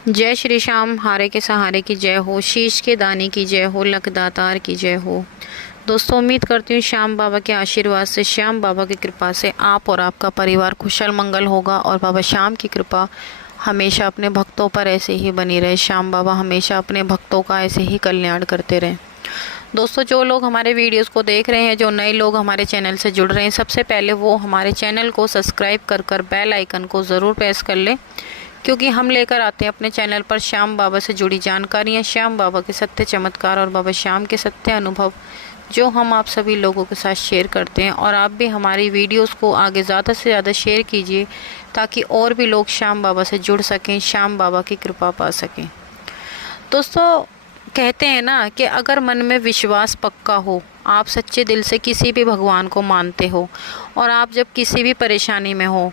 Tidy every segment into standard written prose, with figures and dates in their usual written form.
जय श्री श्याम, हारे के सहारे की जय हो, शीश के दाने की जय हो, लक दातार की जय हो। दोस्तों, उम्मीद करती हूँ श्याम बाबा के आशीर्वाद से, श्याम बाबा की कृपा से आप और आपका परिवार कुशल मंगल होगा और बाबा श्याम की कृपा हमेशा अपने भक्तों पर ऐसे ही बनी रहे। श्याम बाबा हमेशा अपने भक्तों का ऐसे ही कल्याण करते रहें। दोस्तों, जो लोग हमारे वीडियोस को देख रहे हैं, जो नए लोग हमारे चैनल से जुड़ रहे हैं, सबसे पहले वो हमारे चैनल को सब्सक्राइब कर बेल आइकन को ज़रूर प्रेस कर लें, क्योंकि हम लेकर आते हैं अपने चैनल पर श्याम बाबा से जुड़ी जानकारियाँ, श्याम बाबा के सत्य चमत्कार और बाबा श्याम के सत्य अनुभव, जो हम आप सभी लोगों के साथ शेयर करते हैं। और आप भी हमारी वीडियोस को आगे ज़्यादा से ज़्यादा शेयर कीजिए, ताकि और भी लोग श्याम बाबा से जुड़ सकें, श्याम बाबा की कृपा पा सकें। दोस्तों, कहते हैं ना कि अगर मन में विश्वास पक्का हो, आप सच्चे दिल से किसी भी भगवान को मानते हो, और आप जब किसी भी परेशानी में हो,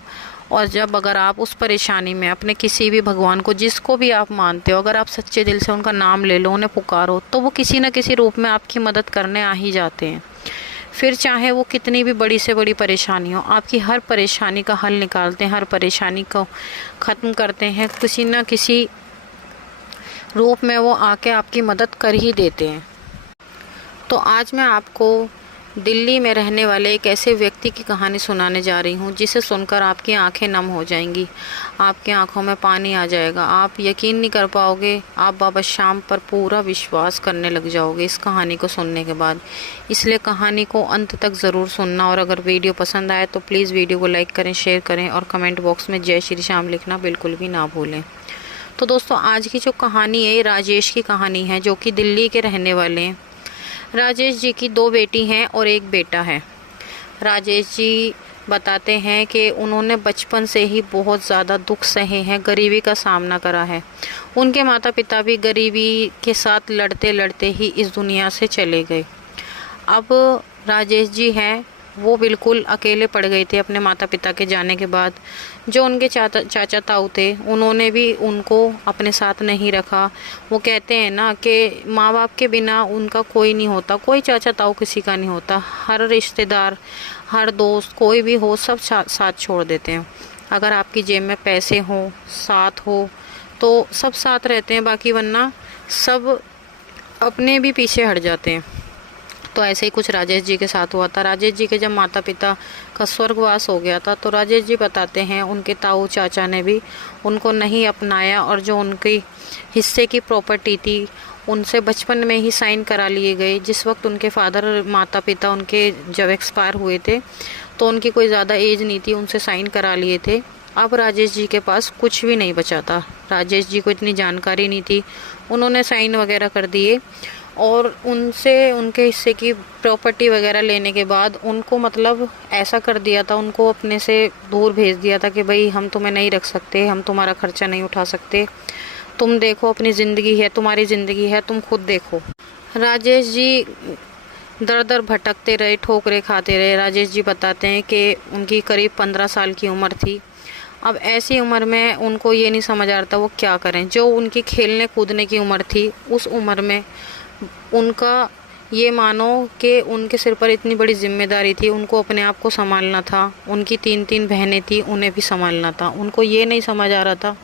और जब अगर आप उस परेशानी में अपने किसी भी भगवान को, जिसको भी आप मानते हो, अगर आप सच्चे दिल से उनका नाम ले लो, उन्हें पुकारो, तो वो किसी न किसी रूप में आपकी मदद करने आ ही जाते हैं। फिर चाहे वो कितनी भी बड़ी से बड़ी परेशानी हो, आपकी हर परेशानी का हल निकालते हैं, हर परेशानी को ख़त्म करते हैं, किसी न किसी रूप में वो आके आपकी मदद कर ही देते हैं। तो आज मैं आपको दिल्ली में रहने वाले एक ऐसे व्यक्ति की कहानी सुनाने जा रही हूँ, जिसे सुनकर आपकी आंखें नम हो जाएंगी, आपकी आंखों में पानी आ जाएगा, आप यकीन नहीं कर पाओगे, आप बाबा श्याम पर पूरा विश्वास करने लग जाओगे इस कहानी को सुनने के बाद। इसलिए कहानी को अंत तक ज़रूर सुनना, और अगर वीडियो पसंद आए तो प्लीज़ वीडियो को लाइक करें, शेयर करें, और कमेंट बॉक्स में जय श्री श्याम लिखना बिल्कुल भी ना भूलें। तो दोस्तों, आज की जो कहानी है, ये राजेश की कहानी है, जो कि दिल्ली के रहने वाले हैं। राजेश जी की 2 बेटी हैं और 1 बेटा है। राजेश जी बताते हैं कि उन्होंने बचपन से ही बहुत ज़्यादा दुख सहे हैं, गरीबी का सामना करा है। उनके माता पिता भी गरीबी के साथ लड़ते लड़ते ही इस दुनिया से चले गए। अब राजेश जी हैं, वो बिल्कुल अकेले पड़ गए थे अपने माता पिता के जाने के बाद। जो उनके चाचा ताऊ थे, उन्होंने भी उनको अपने साथ नहीं रखा। वो कहते हैं ना कि माँ बाप के बिना उनका कोई नहीं होता, कोई चाचा ताऊ किसी का नहीं होता। हर रिश्तेदार, हर दोस्त, कोई भी हो, सब साथ छोड़ देते हैं। अगर आपकी जेब में पैसे हों, साथ हो, तो सब साथ रहते हैं, बाकी वरना सब अपने भी पीछे हट जाते हैं। तो ऐसे ही कुछ राजेश जी के साथ हुआ था। राजेश जी के जब माता पिता का स्वर्गवास हो गया था, तो राजेश जी बताते हैं उनके ताऊ चाचा ने भी उनको नहीं अपनाया, और जो उनकी हिस्से की प्रॉपर्टी थी, उनसे बचपन में ही साइन करा लिए गए। जिस वक्त उनके फादर, माता पिता उनके जब एक्सपायर हुए थे, तो उनकी कोई ज़्यादा एज नहीं थी, उनसे साइन करा लिए थे। अब राजेश जी के पास कुछ भी नहीं बचा था। राजेश जी को इतनी जानकारी नहीं थी, उन्होंने साइन वगैरह कर दिए, और उनसे उनके हिस्से की प्रॉपर्टी वगैरह लेने के बाद उनको मतलब ऐसा कर दिया था, उनको अपने से दूर भेज दिया था कि भाई हम तुम्हें नहीं रख सकते, हम तुम्हारा खर्चा नहीं उठा सकते, तुम देखो, अपनी ज़िंदगी है, तुम्हारी ज़िंदगी है, तुम खुद देखो। राजेश जी दर दर भटकते रहे, ठोकरे खाते रहे। राजेश जी बताते हैं कि उनकी करीब 15 साल की उम्र थी। अब ऐसी उम्र में उनको ये नहीं समझ आ रहा था वो क्या करें। जो उनकी खेलने कूदने की उम्र थी, उस उम्र में उनका ये मानो कि उनके सिर पर इतनी बड़ी जिम्मेदारी थी, उनको अपने आप को संभालना था। उनकी 3 बहनें थी, उन्हें भी संभालना था। उनको ये नहीं समझ आ रहा था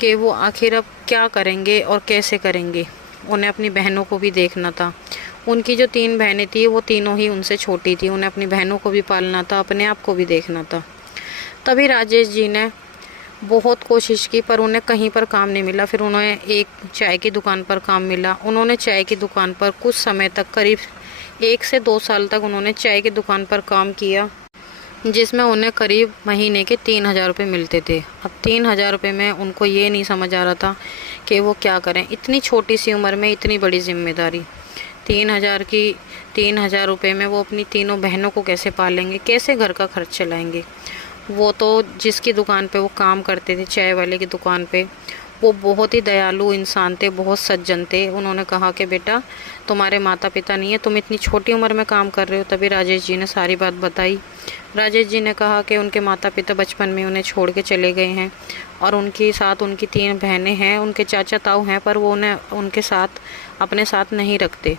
कि वो आखिर अब क्या करेंगे और कैसे करेंगे। उन्हें अपनी बहनों को भी देखना था। उनकी जो 3 बहनें थी, वो तीनों ही उनसे छोटी थी। उन्हें अपनी बहनों को भी पालना था, अपने आप को भी देखना था। तभी राजेश जी ने बहुत कोशिश की, पर उन्हें कहीं पर काम नहीं मिला। फिर उन्हें एक चाय की दुकान पर काम मिला। उन्होंने चाय की दुकान पर कुछ समय तक, करीब 1 से 2 साल तक उन्होंने चाय की दुकान पर काम किया, जिसमें उन्हें करीब महीने के 3000 रुपये मिलते थे। अब 3000 रुपये में उनको ये नहीं समझ आ रहा था कि वो क्या करें। इतनी छोटी सी उम्र में इतनी बड़ी जिम्मेदारी, 3000 रुपये में वो अपनी तीनों बहनों को कैसे पालेंगे, कैसे घर का खर्च चलाएंगे। वो तो जिसकी दुकान पे वो काम करते थे, चाय वाले की दुकान पे, वो बहुत ही दयालु इंसान थे, बहुत सज्जन थे। उन्होंने कहा कि बेटा, तुम्हारे माता पिता नहीं है, तुम इतनी छोटी उम्र में काम कर रहे हो। तभी राजेश जी ने सारी बात बताई। राजेश जी ने कहा कि उनके माता पिता बचपन में उन्हें छोड़ के चले गए हैं, और उनके साथ उनकी 3 बहनें हैं, उनके चाचा ताऊ हैं, पर वो उन्हें उनके साथ अपने साथ नहीं रखते,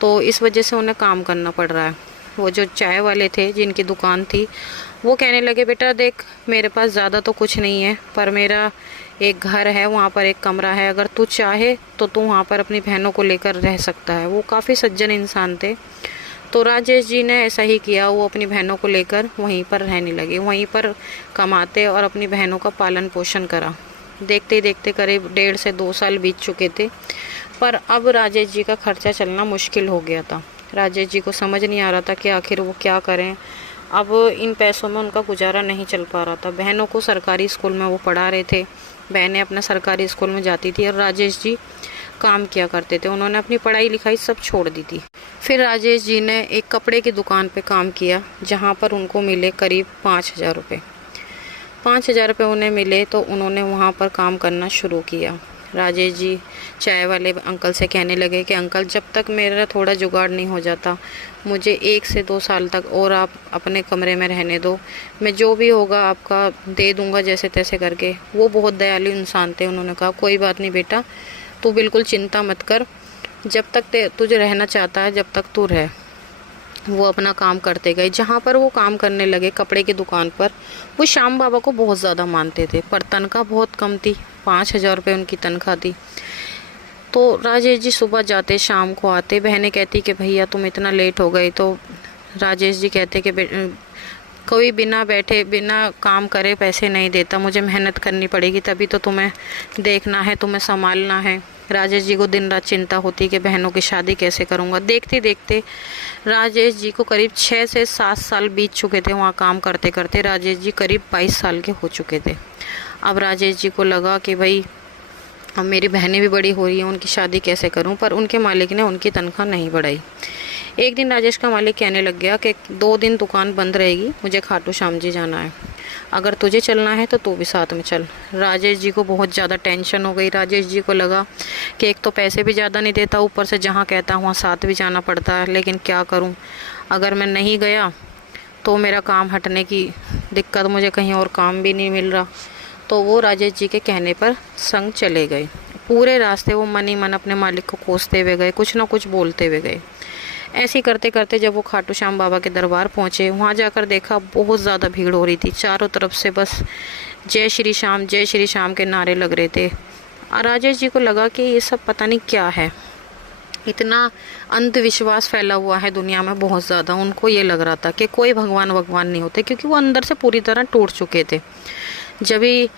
तो इस वजह से उन्हें काम करना पड़ रहा है। वो जो चाय वाले थे, जिनकी दुकान थी, वो कहने लगे, बेटा देख, मेरे पास ज़्यादा तो कुछ नहीं है, पर मेरा एक घर है, वहाँ पर एक कमरा है, अगर तू चाहे तो तू वहाँ पर अपनी बहनों को लेकर रह सकता है। वो काफ़ी सज्जन इंसान थे। तो राजेश जी ने ऐसा ही किया, वो अपनी बहनों को लेकर वहीं पर रहने लगे, वहीं पर कमाते और अपनी बहनों का पालन पोषण करा। देखते ही देखते करीब 1.5 से 2 साल बीत चुके थे, पर अब राजेश जी का खर्चा चलना मुश्किल हो गया था। राजेश जी को समझ नहीं आ रहा था कि आखिर वो क्या करें। अब इन पैसों में उनका गुजारा नहीं चल पा रहा था। बहनों को सरकारी स्कूल में वो पढ़ा रहे थे, बहनें अपना सरकारी स्कूल में जाती थी और राजेश जी काम किया करते थे। उन्होंने अपनी पढ़ाई लिखाई सब छोड़ दी थी। फिर राजेश जी ने एक कपड़े की दुकान पे काम किया, जहाँ पर उनको मिले करीब 5,000 रुपये। 5,000 रुपये उन्हें मिले तो उन्होंने वहाँ पर काम करना शुरू किया। राजेश जी चाय वाले अंकल से कहने लगे कि अंकल, जब तक मेरा थोड़ा जुगाड़ नहीं हो जाता, मुझे 1 से 2 साल तक और आप अपने कमरे में रहने दो, मैं जो भी होगा आपका दे दूंगा जैसे तैसे करके। वो बहुत दयालु इंसान थे। उन्होंने कहा कोई बात नहीं बेटा, तू बिल्कुल चिंता मत कर, जब तक तुझे रहना चाहता है जब तक तू रह। वो अपना काम करते गए। जहाँ पर वो काम करने लगे कपड़े की दुकान पर, वो श्याम बाबा को बहुत ज़्यादा मानते थे, पर तनख्वाह बहुत कम थी। 5,000 रुपये उनकी तनख्वाह थी। तो राजेश जी सुबह जाते शाम को आते। बहनें कहती कि भैया तुम इतना लेट हो गई, तो राजेश जी कहते कि कोई बिना बैठे बिना काम करे पैसे नहीं देता, मुझे मेहनत करनी पड़ेगी, तभी तो तुम्हें देखना है, तुम्हें संभालना है। राजेश जी को दिन रात चिंता होती कि बहनों की शादी कैसे करूँगा। देखते देखते राजेश जी को करीब 6 से 7 साल बीत चुके थे वहाँ काम करते करते। राजेश जी करीब 22 साल के हो चुके थे। अब राजेश जी को लगा कि भाई अब मेरी बहनें भी बड़ी हो रही हैं, उनकी शादी कैसे करूं, पर उनके मालिक ने उनकी तनख्वाह नहीं बढ़ाई। एक दिन राजेश का मालिक कहने लग गया कि 2 दिन दुकान बंद रहेगी, मुझे खाटू श्याम जी जाना है, अगर तुझे चलना है तो तू भी साथ में चल। राजेश जी को बहुत ज़्यादा टेंशन हो गई। राजेश जी को लगा कि एक तो पैसे भी ज़्यादा नहीं देता, ऊपर से जहाँ कहता वहाँ साथ भी जाना पड़ता है, लेकिन क्या करूँ, अगर मैं नहीं गया तो मेरा काम हटने की दिक्कत, मुझे कहीं और काम भी नहीं मिल रहा। तो वो राजेश जी के कहने पर संग चले गए। पूरे रास्ते वो मन ही मन अपने मालिक को कोसते हुए गए, कुछ ना कुछ बोलते हुए गए। ऐसे ही करते करते जब वो खाटू श्याम बाबा के दरबार पहुँचे, वहाँ जाकर देखा बहुत ज़्यादा भीड़ हो रही थी। चारों तरफ से बस जय श्री श्याम के नारे लग रहे थे। और राजेश जी को लगा कि ये सब पता नहीं क्या है, इतना अंधविश्वास फैला हुआ है दुनिया में बहुत ज़्यादा। उनको ये लग रहा था कि कोई भगवान नहीं होते, क्योंकि वो अंदर से पूरी तरह टूट चुके थे। जब ही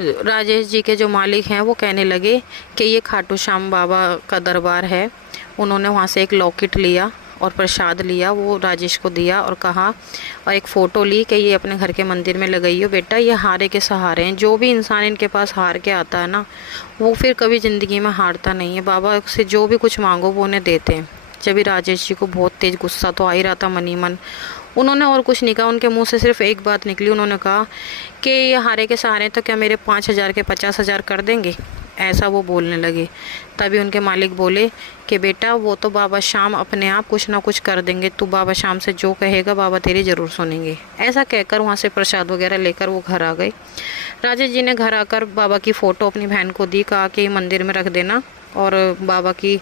राजेश जी के जो मालिक हैं वो कहने लगे कि ये खाटू श्याम बाबा का दरबार है। उन्होंने वहाँ से एक लॉकेट लिया और प्रसाद लिया, वो राजेश को दिया और कहा, और एक फ़ोटो ली कि ये अपने घर के मंदिर में लगाइयो बेटा, ये हारे के सहारे हैं। जो भी इंसान इनके पास हार के आता है ना, वो फिर कभी ज़िंदगी में हारता नहीं है। बाबा से जो भी कुछ मांगो वो उन्हें देते हैं। जब भी राजेश जी को बहुत तेज़ गुस्सा तो आ ही रहा था मन ही मन। उन्होंने और कुछ नहीं कहा, उनके मुंह से सिर्फ एक बात निकली। उन्होंने कहा कि ये हारे के सहारे तो क्या मेरे 5,000 के 50,000 कर देंगे, ऐसा वो बोलने लगे। तभी उनके मालिक बोले कि बेटा वो तो बाबा श्याम अपने आप कुछ ना कुछ कर देंगे, तू बाबा श्याम से जो कहेगा बाबा तेरी ज़रूर सुनेंगे। ऐसा कहकर वहाँ से प्रसाद वगैरह लेकर वो घर आ गए। राजेश जी ने घर आकर बाबा की फ़ोटो अपनी बहन को दी, कहा कि मंदिर में रख देना और बाबा की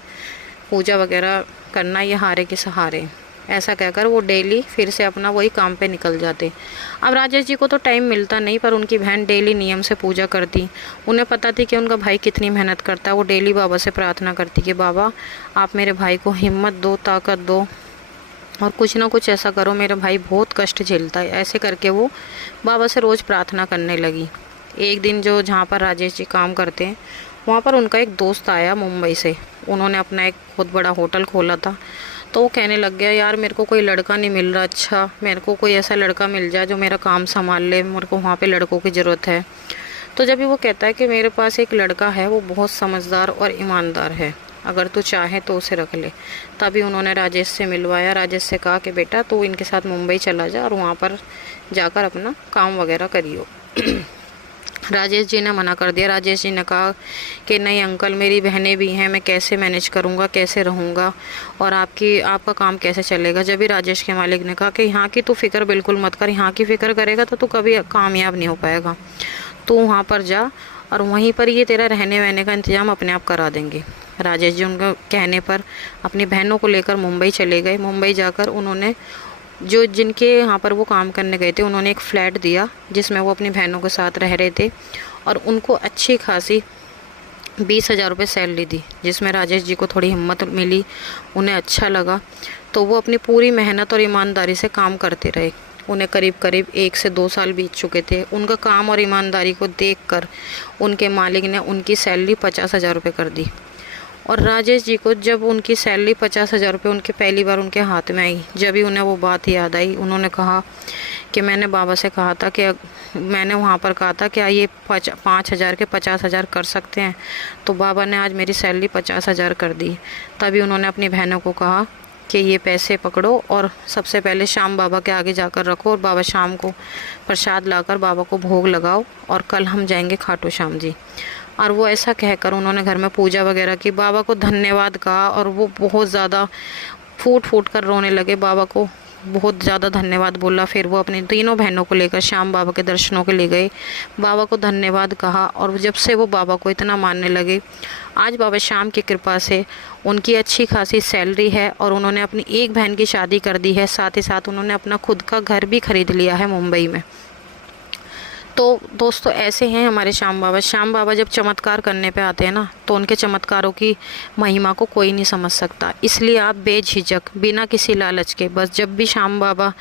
पूजा वगैरह करना, ये हारे के सहारे। ऐसा कहकर वो डेली फिर से अपना वही काम पे निकल जाते। अब राजेश जी को तो टाइम मिलता नहीं, पर उनकी बहन डेली नियम से पूजा करती। उन्हें पता थी कि उनका भाई कितनी मेहनत करता है। वो डेली बाबा से प्रार्थना करती कि बाबा आप मेरे भाई को हिम्मत दो, ताकत दो और कुछ ना कुछ ऐसा करो, मेरा भाई बहुत कष्ट झेलता है। ऐसे करके वो बाबा से रोज़ प्रार्थना करने लगी। एक दिन जो जहाँ पर राजेश जी काम करते हैं वहाँ पर उनका एक दोस्त आया मुंबई से। उन्होंने अपना एक बहुत बड़ा होटल खोला था। तो वो कहने लग गया, यार मेरे को कोई लड़का नहीं मिल रहा, अच्छा मेरे को कोई ऐसा लड़का मिल जाए जो मेरा काम संभाल ले, मेरे को वहाँ पे लड़कों की ज़रूरत है। तो जब भी वो कहता है कि मेरे पास एक लड़का है, वो बहुत समझदार और ईमानदार है, अगर तू चाहे तो उसे रख ले। तभी उन्होंने राजेश से मिलवाया। राजेश से कहा कि बेटा तू इनके साथ मुंबई चला जा और वहाँ पर जाकर अपना काम वगैरह करियो। राजेश जी ने मना कर दिया। राजेश जी ने कहा कि नहीं अंकल, मेरी बहनें भी हैं, मैं कैसे मैनेज करूँगा, कैसे रहूँगा और आपका काम कैसे चलेगा। जब भी राजेश के मालिक ने कहा कि यहाँ की तू फिक्र बिल्कुल मत कर, यहाँ की फ़िक्र करेगा तो तू कभी कामयाब नहीं हो पाएगा, तू वहाँ पर जा और वहीं पर ये तेरा रहने वहने का इंतज़ाम अपने आप करा देंगे। राजेश जी उनका कहने पर अपनी बहनों को लेकर मुंबई चले गए। मुंबई जाकर उन्होंने जिनके यहाँ पर वो काम करने गए थे, उन्होंने एक फ़्लैट दिया जिसमें वो अपनी बहनों के साथ रह रहे थे और उनको अच्छी खासी 20,000 रुपये सैलरी दी, जिसमें राजेश जी को थोड़ी हिम्मत मिली, उन्हें अच्छा लगा। तो वो अपनी पूरी मेहनत और ईमानदारी से काम करते रहे। उन्हें करीब करीब 1 से 2 साल बीत चुके थे। उनका काम और ईमानदारी को देखकर उनके मालिक ने उनकी सैलरी 50,000 रुपये कर दी। और राजेश जी को जब उनकी सैलरी 50,000 रुपये उनके पहली बार उनके हाथ में आई, जब ही उन्हें वो बात याद आई, उन्होंने कहा कि मैंने बाबा से कहा था कि मैंने वहाँ पर कहा था क्या ये 5,000 के 50,000 कर सकते हैं, तो बाबा ने आज मेरी सैलरी 50,000 कर दी। तभी उन्होंने अपनी बहनों को कहा कि ये पैसे पकड़ो और सबसे पहले श्याम बाबा के आगे जाकर रखो, और बाबा शाम को प्रसाद लाकर बाबा को भोग लगाओ, और कल हम जाएंगे खाटू श्याम जी। और वो ऐसा कहकर उन्होंने घर में पूजा वगैरह की, बाबा को धन्यवाद कहा, और वो बहुत ज़्यादा फूट फूट कर रोने लगे, बाबा को बहुत ज़्यादा धन्यवाद बोला। फिर वो अपनी तीनों बहनों को लेकर श्याम बाबा के दर्शनों के लिए गए, बाबा को धन्यवाद कहा, और जब से वो बाबा को इतना मानने लगे, आज बाबा श्याम की कृपा से उनकी अच्छी खासी सैलरी है, और उन्होंने अपनी एक बहन की शादी कर दी है, साथ ही साथ उन्होंने अपना खुद का घर भी खरीद लिया है मुंबई में। तो दोस्तों ऐसे हैं हमारे श्याम बाबा। श्याम बाबा जब चमत्कार करने पे आते हैं ना, तो उनके चमत्कारों की महिमा को कोई नहीं समझ सकता। इसलिए आप बेझिझक बिना किसी लालच के बस जब भी श्याम बाबा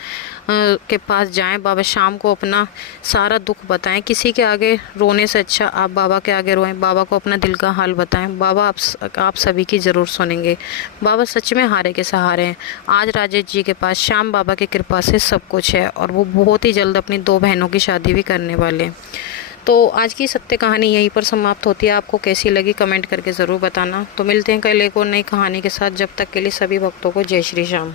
के पास जाएं, बाबा श्याम को अपना सारा दुख बताएं। किसी के आगे रोने से अच्छा आप बाबा के आगे रोएं, बाबा को अपना दिल का हाल बताएं। बाबा आप सभी की ज़रूर सुनेंगे। बाबा सच में हारे के सहारे हैं। आज राजेश जी के पास श्याम बाबा की कृपा से सब कुछ है, और वो बहुत ही जल्द अपनी 2 बहनों की शादी भी करने वाले। तो आज की सत्य कहानी यहीं पर समाप्त होती है। आपको कैसी लगी कमेंट करके ज़रूर बताना। तो मिलते हैं कल एक और नई कहानी के साथ। जब तक के लिए सभी भक्तों को जय श्री श्याम।